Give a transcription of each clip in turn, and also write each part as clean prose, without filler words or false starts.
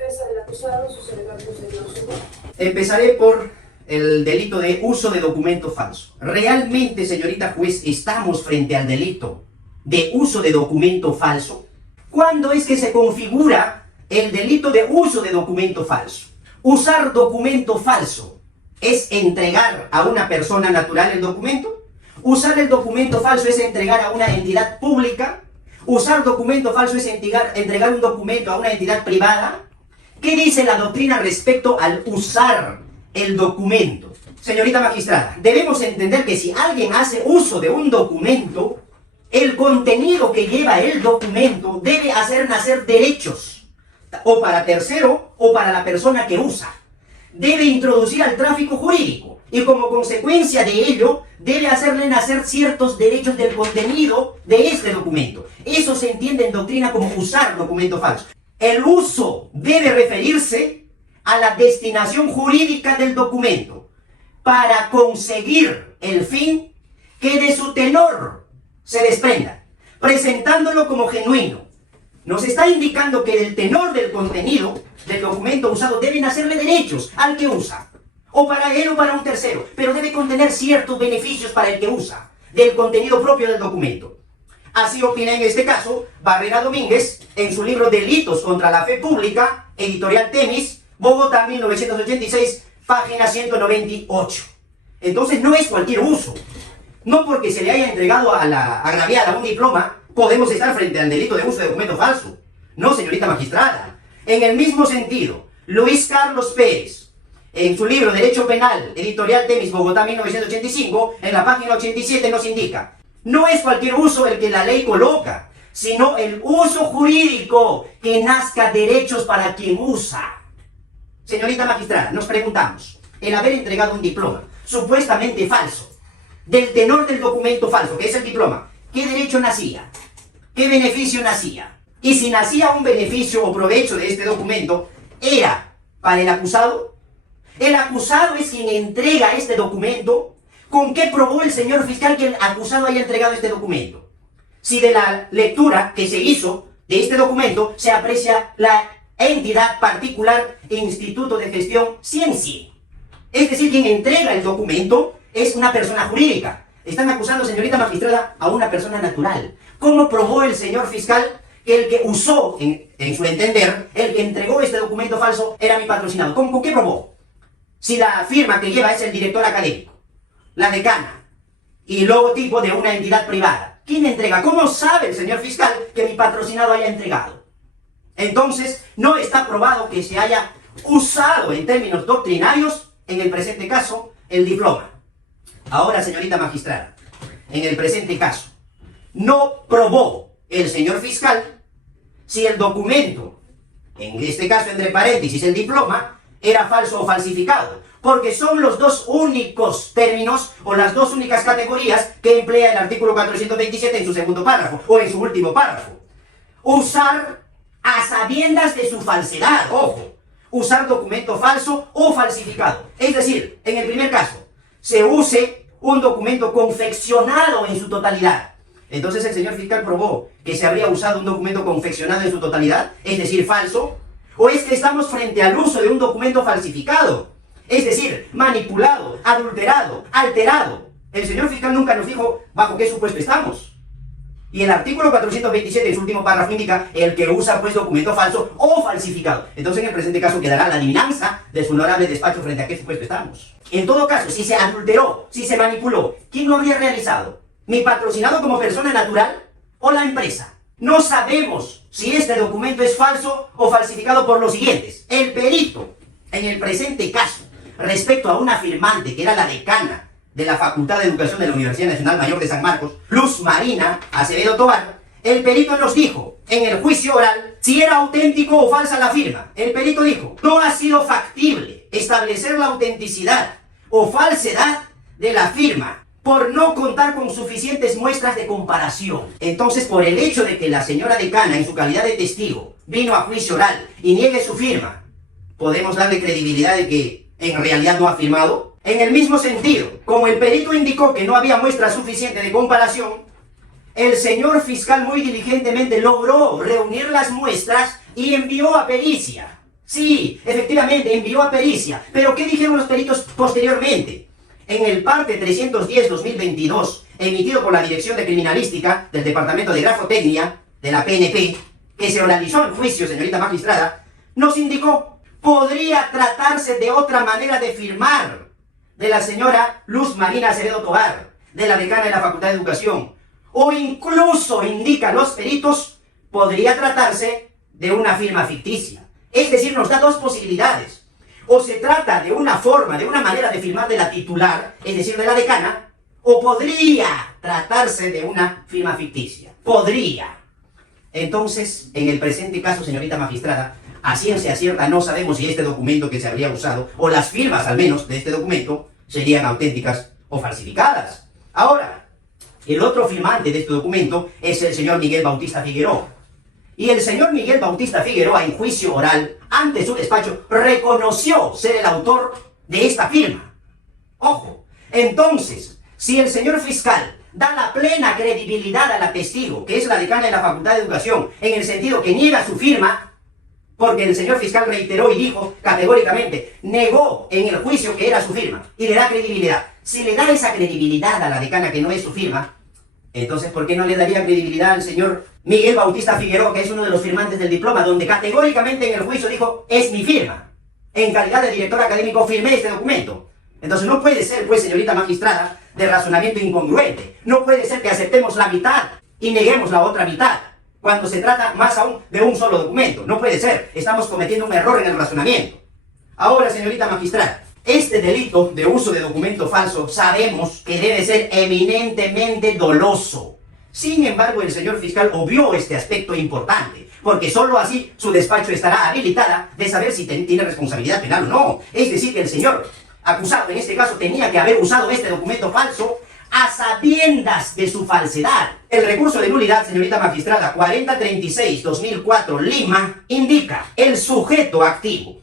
defensa del acusado, sus elementos de Dios. Empezaré por el delito de uso de documento falso. Realmente, señorita juez, estamos frente al delito de uso de documento falso. ¿Cuándo es que se configura el delito de uso de documento falso? Usar documento falso es entregar a una persona natural el documento. Usar el documento falso es entregar a una entidad pública. Usar documento falso es entregar un documento a una entidad privada. ¿Qué dice la doctrina respecto al usar el documento? Señorita magistrada, debemos entender que si alguien hace uso de un documento, el contenido que lleva el documento debe hacer nacer derechos, o para tercero o para la persona que usa. Debe introducir al tráfico jurídico y como consecuencia de ello debe hacerle nacer ciertos derechos del contenido de este documento. Eso se entiende en doctrina como usar documento falso. El uso debe referirse a la destinación jurídica del documento para conseguir el fin que de su tenor se desprenda, presentándolo como genuino. Nos está indicando que del tenor del contenido del documento usado deben hacerle derechos al que usa, o para él o para un tercero, pero debe contener ciertos beneficios para el que usa del contenido propio del documento. Así opina en este caso Barrera Domínguez en su libro Delitos contra la Fe Pública, editorial Temis, Bogotá, 1986, página 198. Entonces no es cualquier uso. No porque se le haya entregado a la agraviada un diploma, podemos estar frente al delito de uso de documento falso. No, señorita magistrada. En el mismo sentido, Luis Carlos Pérez, en su libro Derecho Penal, editorial Temis, Bogotá, 1985, en la página 87 nos indica: no es cualquier uso el que la ley coloca, sino el uso jurídico que nazca derechos para quien usa. Señorita magistrada, nos preguntamos, el haber entregado un diploma supuestamente falso, del tenor del documento falso, que es el diploma, ¿qué derecho nacía? ¿Qué beneficio nacía? Y si nacía un beneficio o provecho de este documento, ¿era para el acusado? El acusado es quien entrega este documento. ¿Con qué probó el señor fiscal que el acusado haya entregado este documento? Si de la lectura que se hizo de este documento se aprecia la entidad particular e instituto de gestión Cienci. Es decir, quien entrega el documento es una persona jurídica. Están acusando, señorita magistrada, a una persona natural. ¿Cómo probó el señor fiscal que el que usó, en su entender, el que entregó este documento falso era mi patrocinado? ¿Con qué probó? Si la firma que lleva es el director académico, la decana y logotipo de una entidad privada. ¿Quién entrega? ¿Cómo sabe el señor fiscal que mi patrocinado haya entregado? Entonces, no está probado que se haya usado en términos doctrinarios, en el presente caso, el diploma. Ahora, señorita magistrada, en el presente caso, no probó el señor fiscal si el documento, en este caso entre paréntesis el diploma, era falso o falsificado, porque son los dos únicos términos o las dos únicas categorías que emplea el artículo 427 en su segundo párrafo o en su último párrafo. Usar a sabiendas de su falsedad, ojo, usar documento falso o falsificado. Es decir, en el primer caso, se use un documento confeccionado en su totalidad. Entonces el señor fiscal probó que se habría usado un documento confeccionado en su totalidad, es decir, falso, o es que estamos frente al uso de un documento falsificado, es decir, manipulado, adulterado, alterado. El señor fiscal nunca nos dijo bajo qué supuesto estamos. Y el artículo 427 en su último párrafo indica el que usa pues documento falso o falsificado. Entonces en el presente caso quedará la adivinanza de su honorable despacho frente a qué supuesto estamos. En todo caso, si se adulteró, si se manipuló, ¿quién lo habría realizado? ¿Mi patrocinado como persona natural o la empresa? No sabemos si este documento es falso o falsificado por los siguientes. El perito, en el presente caso, respecto a una firmante que era la decana de la Facultad de Educación de la Universidad Nacional Mayor de San Marcos, Luz Marina Acevedo Tobar, el perito nos dijo en el juicio oral si era auténtico o falsa la firma. El perito dijo: no ha sido factible establecer la autenticidad o falsedad de la firma por no contar con suficientes muestras de comparación. Entonces, por el hecho de que la señora decana, en su calidad de testigo, vino a juicio oral y niegue su firma, ¿podemos darle credibilidad de que en realidad no ha firmado? En el mismo sentido, como el perito indicó que no había muestra suficiente de comparación, el señor fiscal muy diligentemente logró reunir las muestras y envió a pericia Sí, efectivamente, envió a pericia. Pero ¿qué dijeron los peritos posteriormente? En el parte 310-2022, emitido por la Dirección de Criminalística del Departamento de Grafotecnia de la PNP, que se realizó en juicio, señorita magistrada, nos indicó, podría tratarse de otra manera de firmar de la señora Luz Marina Acevedo Tovar, de la decana de la Facultad de Educación, o incluso, indican los peritos, podría tratarse de una firma ficticia. Es decir, nos da dos posibilidades. O se trata de una forma, de una manera de firmar de la titular, es decir, de la decana, o podría tratarse de una firma ficticia. Podría. Entonces, en el presente caso, señorita magistrada, a ciencia cierta no sabemos si este documento que se habría usado, o las firmas al menos de este documento, serían auténticas o falsificadas. Ahora, el otro firmante de este documento es el señor Miguel Bautista Figueroa. Y el señor Miguel Bautista Figueroa, en juicio oral, ante su despacho, reconoció ser el autor de esta firma. Ojo, entonces, si el señor fiscal da la plena credibilidad a la testigo, que es la decana de la Facultad de Educación, en el sentido que niega su firma, porque el señor fiscal reiteró y dijo categóricamente, negó en el juicio que era su firma, y le da credibilidad. Si le da esa credibilidad a la decana que no es su firma, entonces, ¿por qué no le daría credibilidad al señor Miguel Bautista Figueroa, que es uno de los firmantes del diploma, donde categóricamente en el juicio dijo, es mi firma? En calidad de director académico firmé este documento. Entonces no puede ser, pues, señorita magistrada, de razonamiento incongruente. No puede ser que aceptemos la mitad y neguemos la otra mitad, cuando se trata más aún de un solo documento. No puede ser. Estamos cometiendo un error en el razonamiento. Ahora, señorita magistrada, este delito de uso de documento falso sabemos que debe ser eminentemente doloso. Sin embargo, el señor fiscal obvió este aspecto importante, porque sólo así su despacho estará habilitada de saber si tiene responsabilidad penal o no. Es decir, que el señor acusado en este caso tenía que haber usado este documento falso a sabiendas de su falsedad. El recurso de nulidad, señorita magistrada, 4036-2004, Lima, indica el sujeto activo,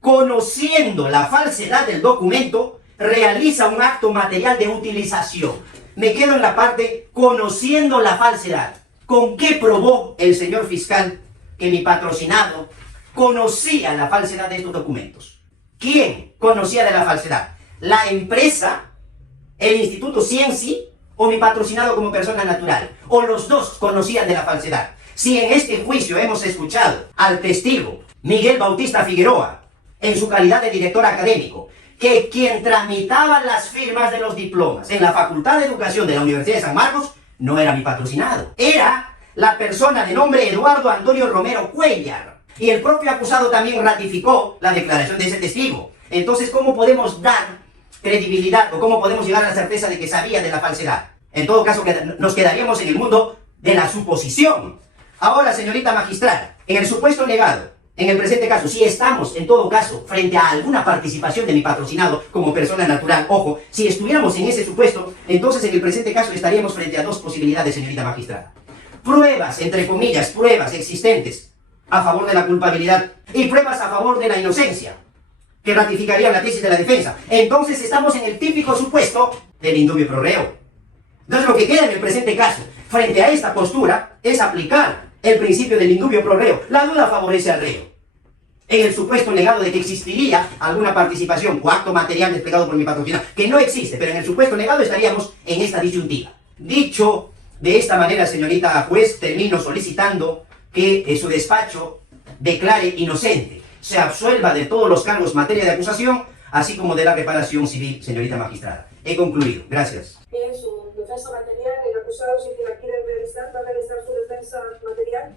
conociendo la falsedad del documento, realiza un acto material de utilización. Me quedo en la parte conociendo la falsedad. ¿Con qué probó el señor fiscal que mi patrocinado conocía la falsedad de estos documentos? ¿Quién conocía de la falsedad? ¿La empresa, el Instituto Cienci o mi patrocinado como persona natural? ¿O los dos conocían de la falsedad? Si en este juicio hemos escuchado al testigo Miguel Bautista Figueroa, en su calidad de director académico, que quien tramitaba las firmas de los diplomas en la Facultad de Educación de la Universidad de San Marcos no era mi patrocinado, era la persona de nombre Eduardo Antonio Romero Cuellar. Y el propio acusado también ratificó la declaración de ese testigo. Entonces, ¿cómo podemos dar credibilidad o cómo podemos llegar a la certeza de que sabía de la falsedad? En todo caso, nos quedaríamos en el mundo de la suposición. Ahora, señorita magistrada, en el supuesto negado, en el presente caso, si estamos, en todo caso, frente a alguna participación de mi patrocinado como persona natural, ojo, si estuviéramos en ese supuesto, entonces en el presente caso estaríamos frente a dos posibilidades, señorita magistrada. Pruebas, entre comillas, pruebas existentes a favor de la culpabilidad y pruebas a favor de la inocencia, que ratificarían la tesis de la defensa. Entonces estamos en el típico supuesto del indubio pro reo. Entonces lo que queda en el presente caso, frente a esta postura, es aplicar el principio del indubio pro reo. La duda favorece al reo. En el supuesto negado de que existiría alguna participación o acto material desplegado por mi patrocinado, que no existe, pero en el supuesto negado estaríamos en esta disyuntiva. Dicho de esta manera, señorita juez, termino solicitando que su despacho declare inocente, se absuelva de todos los cargos materia de acusación, así como de la reparación civil, señorita magistrada. He concluido. Gracias. En su defensa material, el acusado, si la quiere realizar, va a realizar su defensa material.